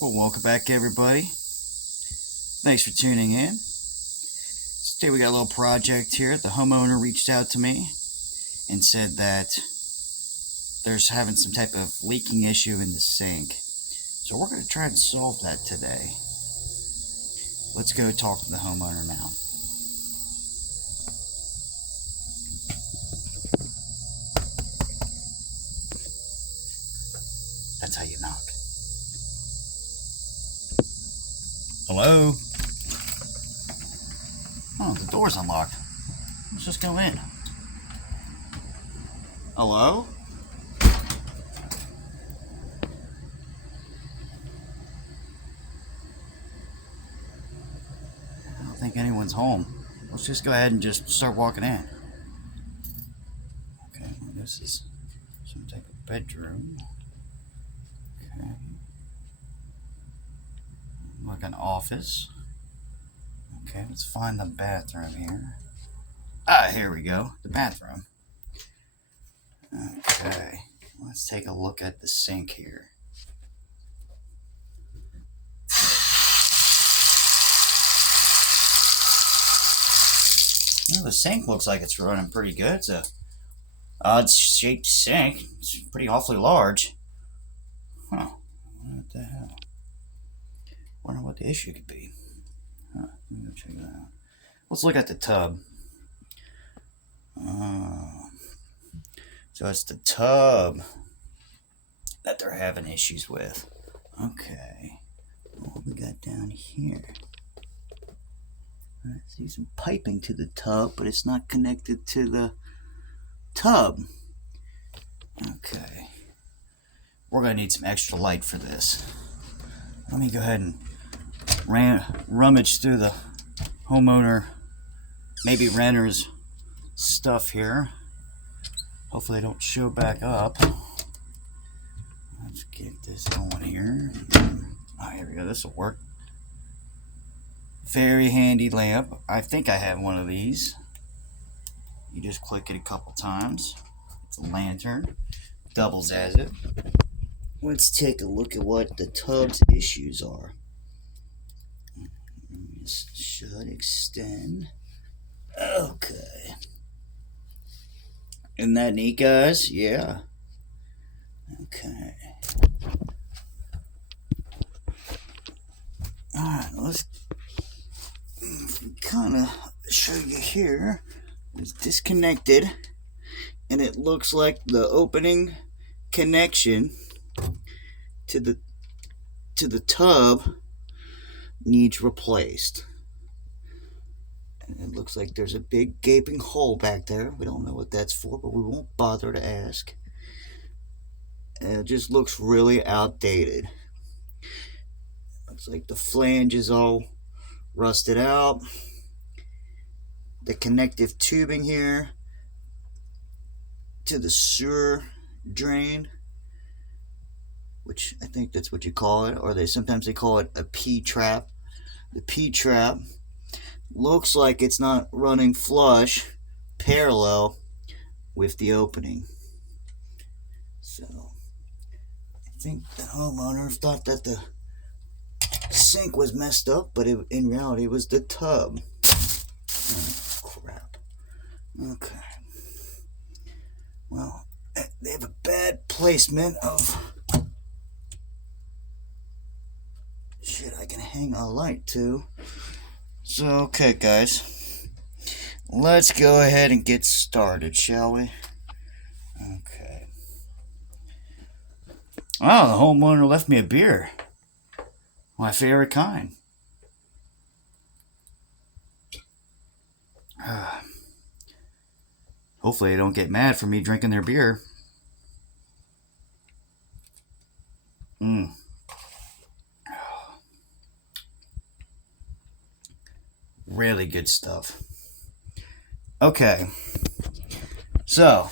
Well, welcome back, everybody. Thanks for tuning in. Today we got a little project here. The homeowner reached out to me and said that there's having some type of leaking issue in the sink. So we're going to try and solve that today. Let's go talk to the homeowner now. That's how you knock. Hello? Oh, the door's unlocked. Let's just go in. Hello? I don't think anyone's home. Let's just go ahead and just start walking in. Okay, well, this is some type of bedroom. Okay. Like an office. Okay, let's find the bathroom here. Here we go. The bathroom. Okay, let's take a look at the sink here. Well, the sink looks like it's running pretty good. It's a odd shaped sink. It's pretty awfully large. Huh. What the hell? Wonder what the issue could be. Let me go check it out. Let's look at the tub. So it's the tub that they're having issues with. Okay. What we got down here? I see some piping to the tub, but it's not connected to the tub. Okay. We're going to need some extra light for this. Let me go ahead and rummage through the homeowner, maybe renter's stuff here. Hopefully they don't show back up. Let's get this going here. Here we go. This will work. Very handy lamp. I think I have one of these. You just click it a couple times. It's a lantern. Doubles as it. Let's take a look at what the tub's issues are. This should extend. Okay. Isn't that neat, guys? Yeah. Okay. Alright, let's kind of show you here. It's disconnected, and it looks like the opening connection to the tub needs replaced. And it looks like there's a big gaping hole back there. We don't know what that's for, but we won't bother to ask. And it just looks really outdated. Looks like the flange is all rusted out. The connective tubing here to the sewer drain, which I think that's what you call it, or sometimes they call it a P-trap. The P-trap looks like it's not running flush parallel with the opening. So I think the homeowner thought that the sink was messed up, but in reality it was the tub. Oh, crap. Okay. Well, they have a bad placement of shit I can hang a light to. So, okay, guys. Let's go ahead and get started, shall we? Okay. Oh, the homeowner left me a beer. My favorite kind. Hopefully they don't get mad for me drinking their beer. Really good stuff. Okay. So,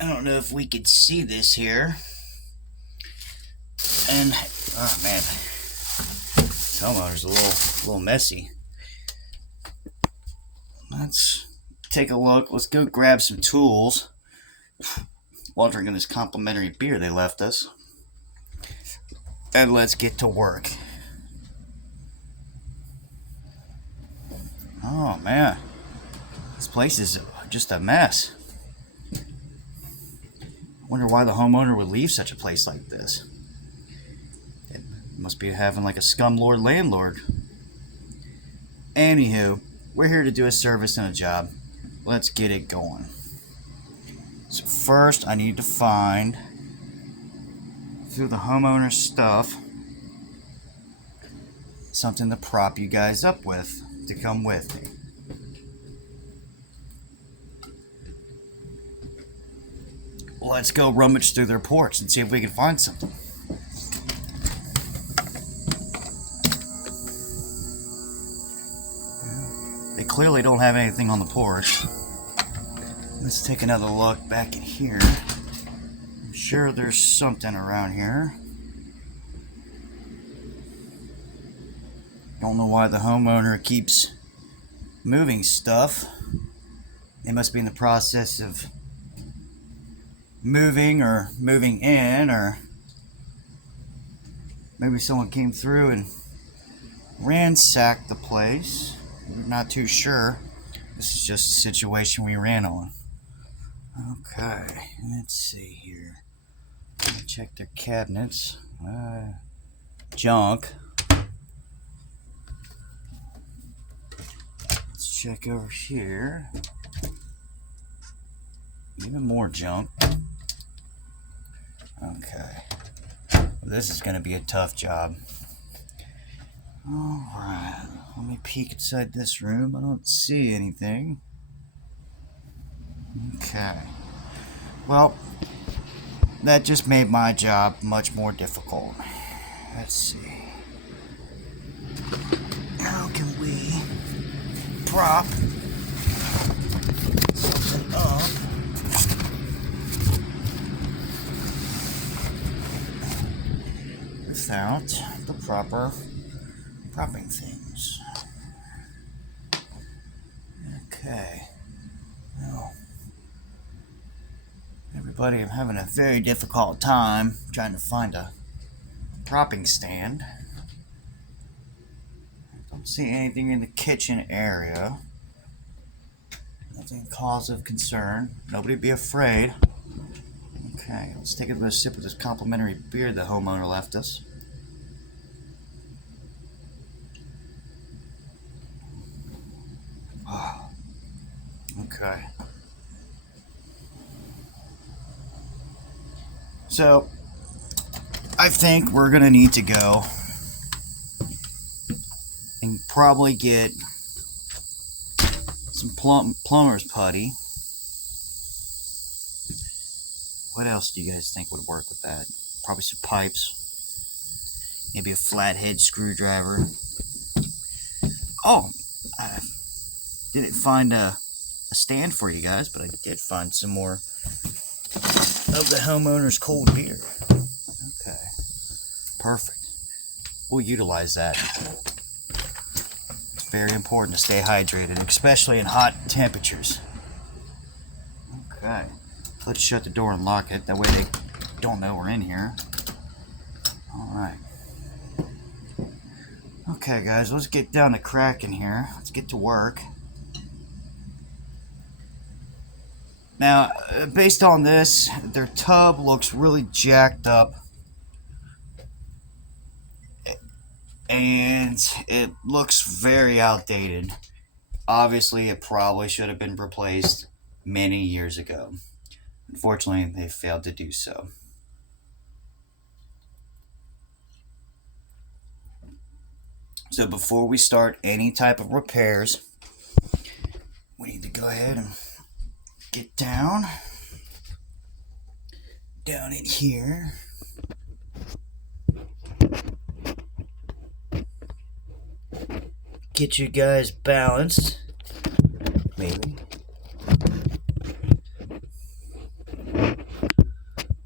I don't know if we could see this here. And, oh man, this homeowner's a little messy. Let's take a look. Let's go grab some tools while drinking this complimentary beer they left us. and let's get to work. Oh man, this place is just a mess. I wonder why the homeowner would leave such a place like this. It must be having like a scumlord landlord. Anywho, we're here to do a service and a job. Let's get it going. So first I need to find through the homeowner's stuff something to prop you guys up with to come with me. Let's go rummage through their porch and see if we can find something. They clearly don't have anything on the porch. Let's take another look back in here. I'm sure there's something around here. Don't know why the homeowner keeps moving stuff. They must be in the process of moving or moving in, or maybe someone came through and ransacked the place. We're not too sure. This is just a situation we ran on. Okay, let's see here. Check their cabinets. Junk. Let's check over here. Even more junk. Okay. Well, this is going to be a tough job. Alright. Let me peek inside this room. I don't see anything. Okay. Well, that just made my job much more difficult. Let's see. How can we prop something up without the proper propping things? Okay. Well, everybody, I'm having a very difficult time trying to find a propping stand. I don't see anything in the kitchen area. Nothing cause of concern. Nobody be afraid. Okay, let's take a sip of this complimentary beer the homeowner left us. Oh, okay. So, I think we're going to need to go and probably get some plumber's putty. What else do you guys think would work with that? Probably some pipes. Maybe a flathead screwdriver. Oh, I didn't find a stand for you guys, but I did find some more of the homeowner's cold beer. Okay. Perfect. We'll utilize that. It's very important to stay hydrated, especially in hot temperatures. Okay. Let's shut the door and lock it. That way they don't know we're in here. Alright. Okay, guys, let's get down to cracking here. Let's get to work. Now, based on this, their tub looks really jacked up. And it looks very outdated. Obviously, it probably should have been replaced many years ago. Unfortunately, they failed to do so. So before we start any type of repairs, we need to go ahead and get down in here. Get you guys balanced, maybe.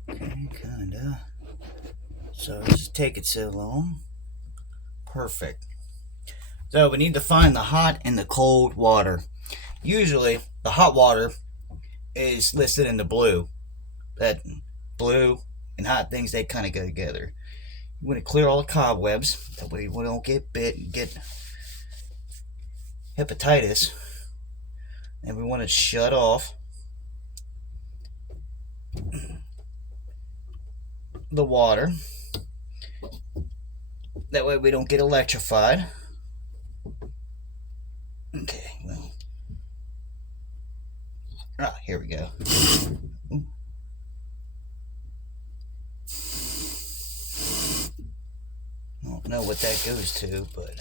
Okay, kinda. So it's taking so long. Perfect. So we need to find the hot and the cold water. Usually, the hot water is listed in the blue. That blue and hot things, they kind of go together. We want to clear all the cobwebs. That way we don't get bit and get hepatitis. And we want to shut off the water. That way we don't get electrified. Okay, well. Ah, here we go. Ooh. I don't know what that goes to, but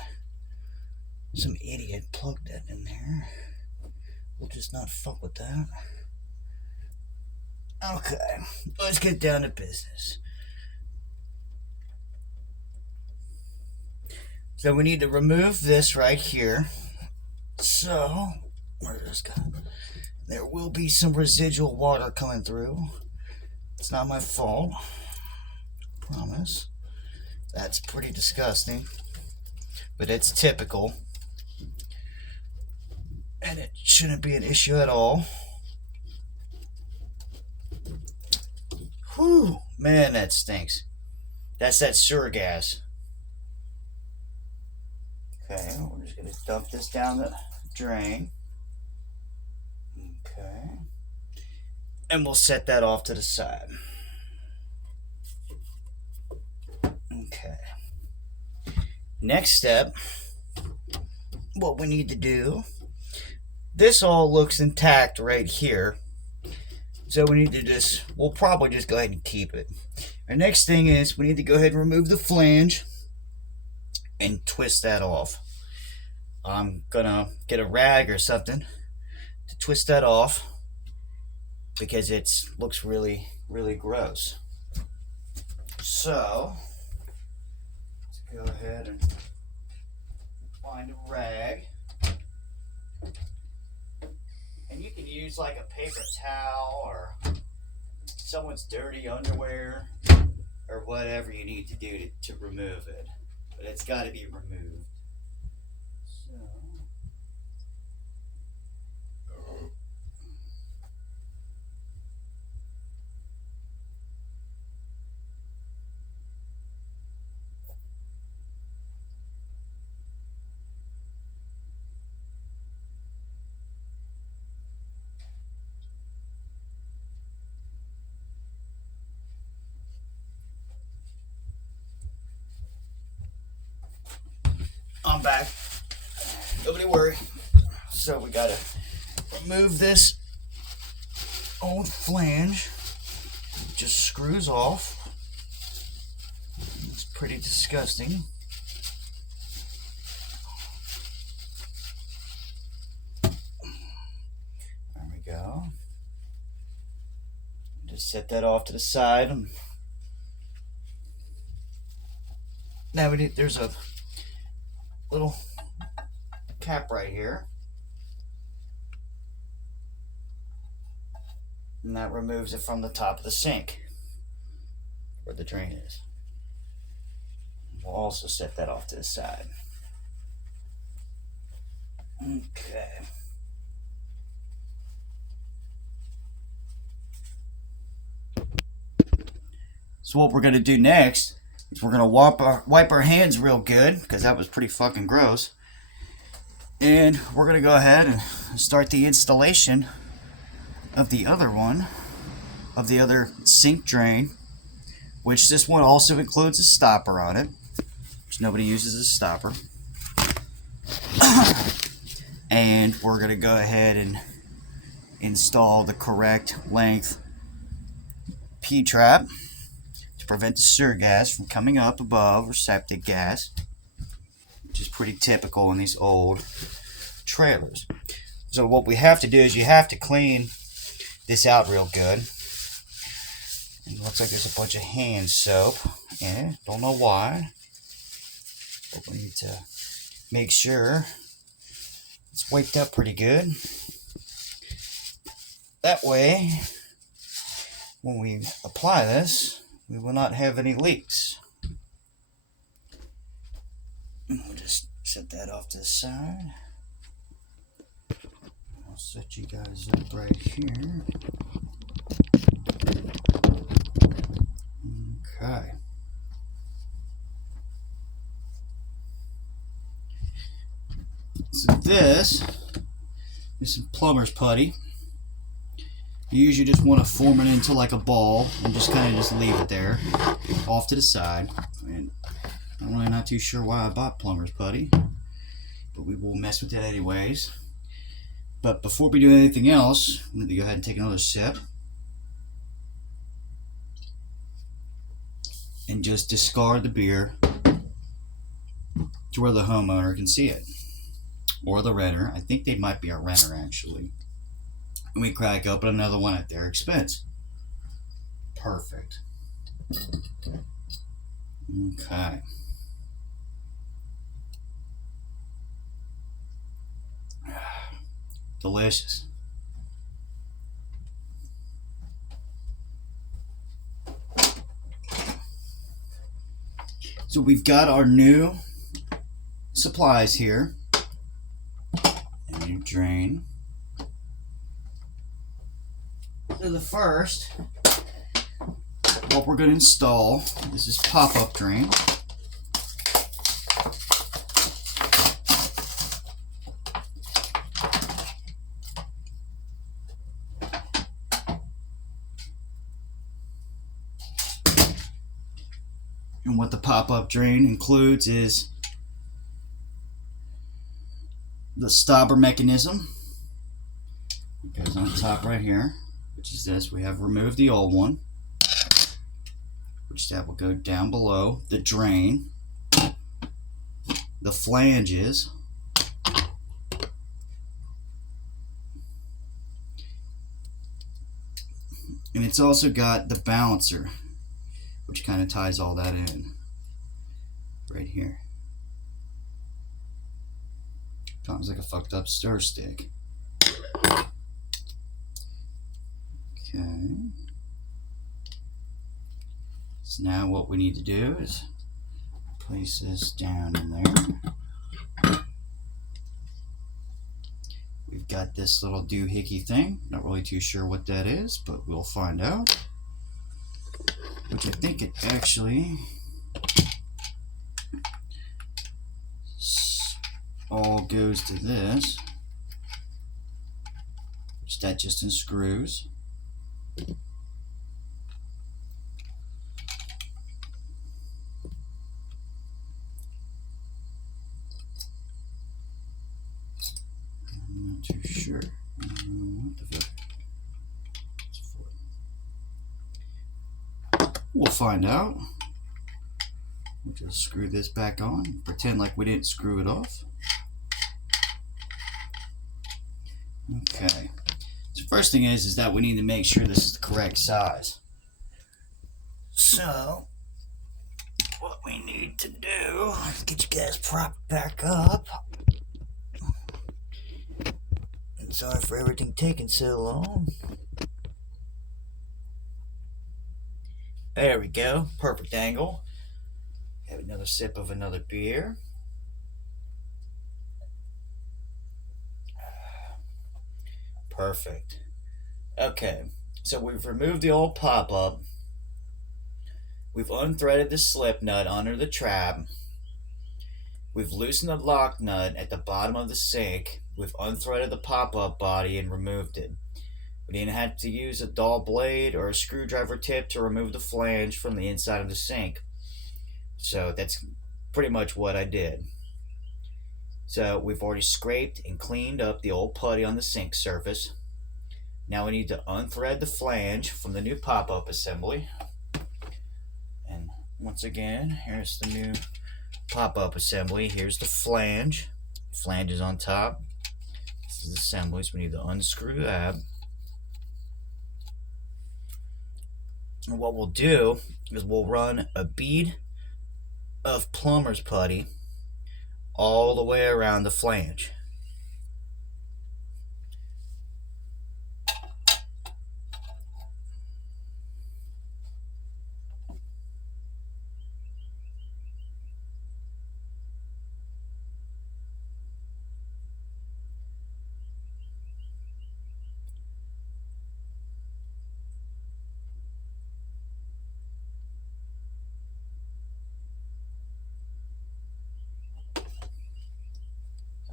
some idiot plugged that in there. We'll just not fuck with that. Okay, let's get down to business. So we need to remove this right here. So, we're just gonna... There will be some residual water coming through. It's not my fault. Promise. That's pretty disgusting. But it's typical. And it shouldn't be an issue at all. Whew. Man, that stinks. That's that sewer gas. Okay, we're just going to dump this down the drain. Okay. And we'll set that off to the side. Okay. Next step, what we need to do, this all looks intact right here. So we need to we'll probably just go ahead and keep it. Our next thing is we need to go ahead and remove the flange and twist that off. I'm gonna get a rag or something to twist that off because it looks really, really gross. So let's go ahead and find a rag. And you can use like a paper towel or someone's dirty underwear or whatever you need to do to remove it. But it's got to be removed. So, I'm back. Nobody worry. So we gotta remove this old flange. It just screws off. It's pretty disgusting. There we go. Just set that off to the side. Now there's a little cap right here, and that removes it from the top of the sink where the drain is. We'll also set that off to the side. Okay. So what we're going to do next is we're going to wipe our hands real good, because that was pretty fucking gross. And we're going to go ahead and start the installation of the other one, of the other sink drain, which this one also includes a stopper on it, which nobody uses a stopper. And we're going to go ahead and install the correct length P-trap to prevent the sewer gas from coming up above, or septic gas, which is pretty typical in these old trailers. So what we have to do is you have to clean this out real good. It looks like there's a bunch of hand soap in it. Don't know why, but we need to make sure it's wiped out pretty good. That way, when we apply this, we will not have any leaks. We'll just set that off to the side. I'll set you guys up right here. Okay. So this is some plumber's putty. You usually just want to form it into like a ball and just kind of just leave it there off to the side. And I'm really not too sure why I bought plumber's putty, but we will mess with that anyways. But before we do anything else, I'm going to go ahead and take another sip and just discard the beer to where the homeowner can see it, or the renter. I think they might be a renter actually. And we crack open another one at their expense. Perfect. Okay. Delicious. So we've got our new supplies here. And you drain. So the first, what we're going to install, this is pop-up drain. And what the pop-up drain includes is the stopper mechanism. It goes on top right here, which is this. We have removed the old one, which that will go down below the drain. The flanges, and it's also got the balancer, which kind of ties all that in right here. Sounds like a fucked up stir stick. Okay. So now what we need to do is place this down in there. We've got this little doohickey thing. Not really too sure what that is, but we'll find out. Which I think it actually all goes to this, which that just unscrews. I'm not too sure. What the fuck? We'll find out. We'll just screw this back on. Pretend like we didn't screw it off. Okay. So first thing is that we need to make sure this is the correct size. So what we need to do is get you guys propped back up. And sorry for everything taking so long. There we go. Perfect angle. Have another sip of another beer. Perfect. Okay, so we've removed the old pop-up. We've unthreaded the slip nut under the trap. We've loosened the lock nut at the bottom of the sink. We've unthreaded the pop-up body and removed it. We didn't have to use a dull blade or a screwdriver tip to remove the flange from the inside of the sink. So that's pretty much what I did. So we've already scraped and cleaned up the old putty on the sink surface. Now we need to unthread the flange from the new pop-up assembly. And once again, here's the new pop-up assembly. Here's the flange. Flange is on top. This is the assembly, so we need to unscrew that. And what we'll do is we'll run a bead of plumber's putty all the way around the flange.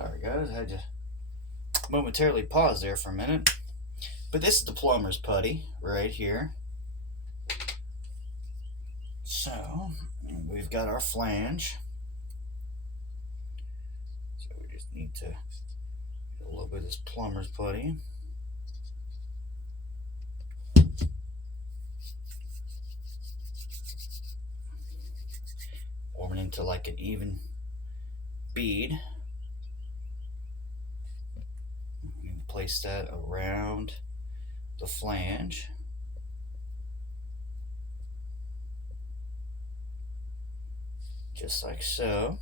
Sorry guys, I had to momentarily pause there for a minute. But this is the plumber's putty right here. So we've got our flange. So we just need to get a little bit of this plumber's putty. Warm it into like an even bead. You can place that around the flange. Just like so.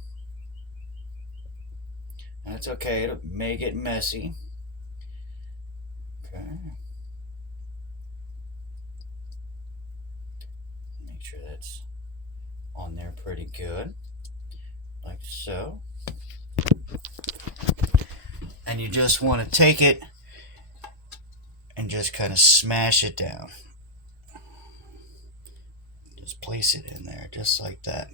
And it's okay, it may get messy. Okay. Make sure that's on there pretty good. Like so. And you just want to take it and just kind of smash it down. Just place it in there, just like that.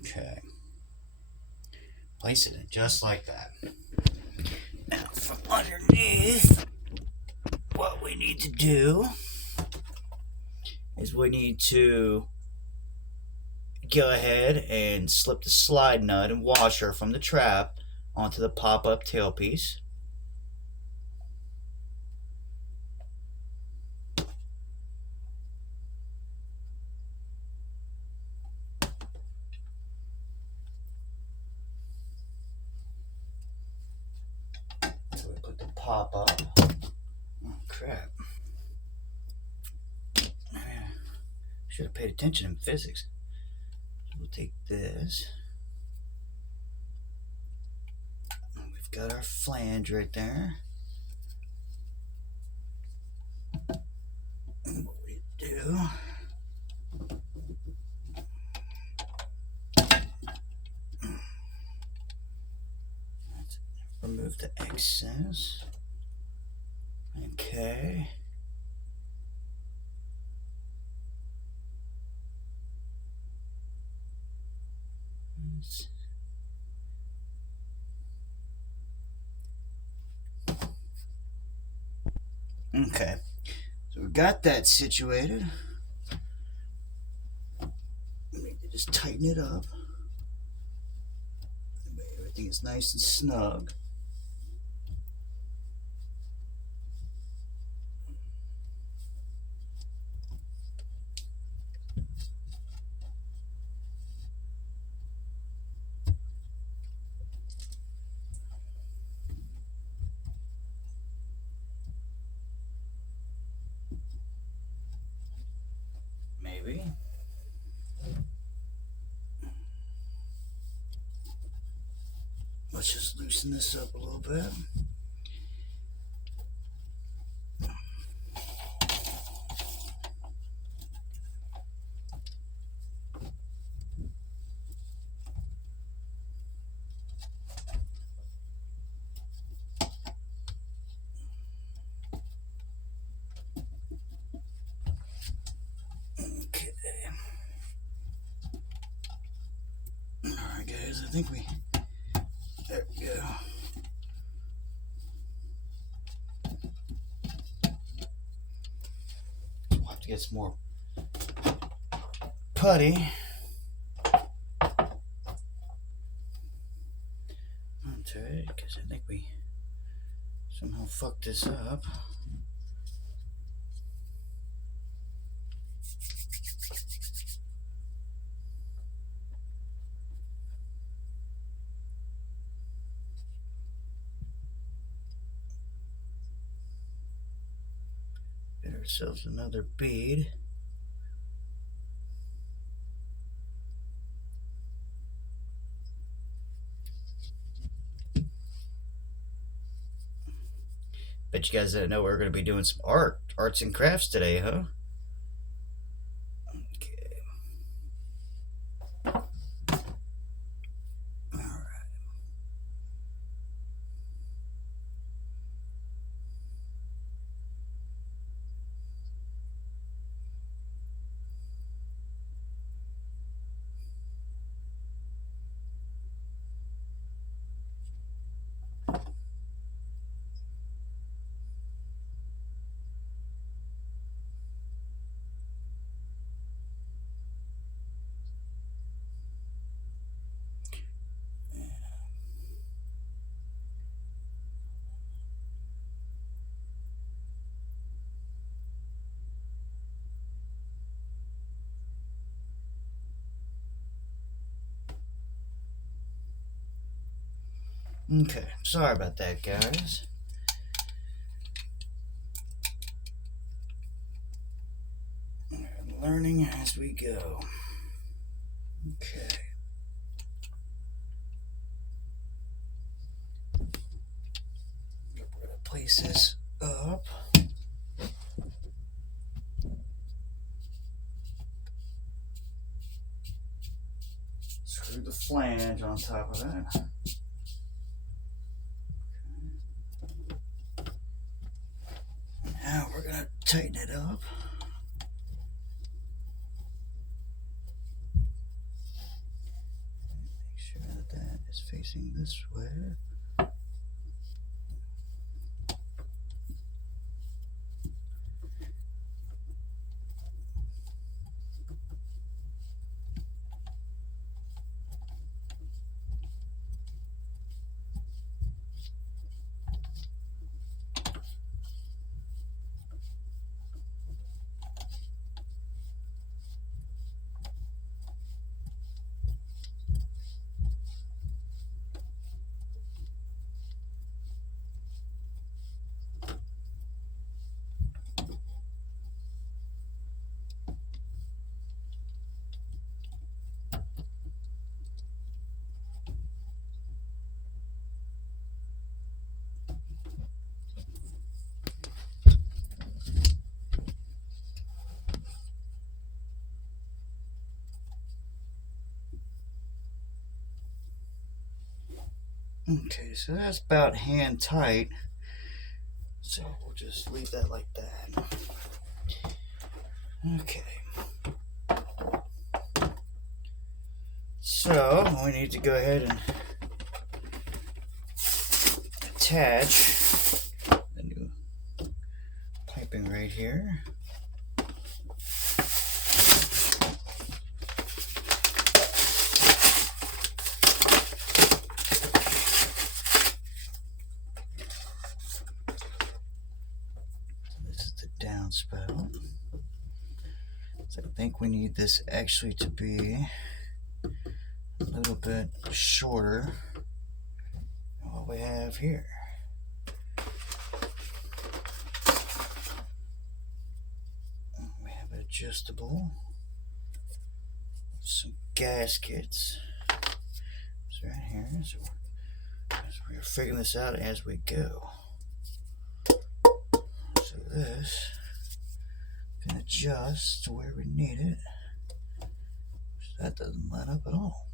Okay. Place it in just like that. Now from underneath, what we need to do is we need to go ahead and slip the slide nut and washer from the trap onto the pop-up tailpiece. So we put the pop-up. Oh crap. Should have paid attention in physics. So we'll take this. We've got our flange right there. And what we do, let's remove the excess. Okay. Okay, so we got that situated. We need to just tighten it up. Everything is nice and snug. Maybe. Let's just loosen this up a little bit. Okay. Alright guys, I think we, there we go. We'll have to get some more putty. That's right, because I think we somehow fucked this up. Get ourselves another bead. Bet you guys didn't know we were going to be doing some arts and crafts today, huh? Okay. Alright. Okay, sorry about that, guys. We're learning as we go. Okay. We're gonna place this up. Screw the flange on top of that. Now we're gonna tighten it up. Make sure that that is facing this way. Okay, so that's about hand tight. So we'll just leave that like that. Okay. So we need to go ahead and attach the new piping right here. This is the downspout. So I think we need this actually to be a little bit shorter than what we have here. We have it adjustable. Some gaskets. It's right here. So we're figuring this out as we go. So this can adjust to where we need it. So that doesn't line up at all.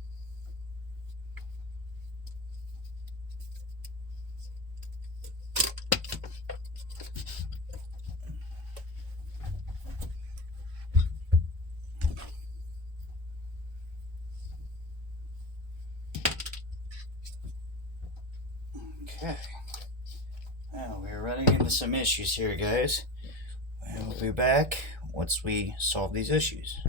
Okay. Now we're running into some issues here, guys. And we'll be back once we solve these issues.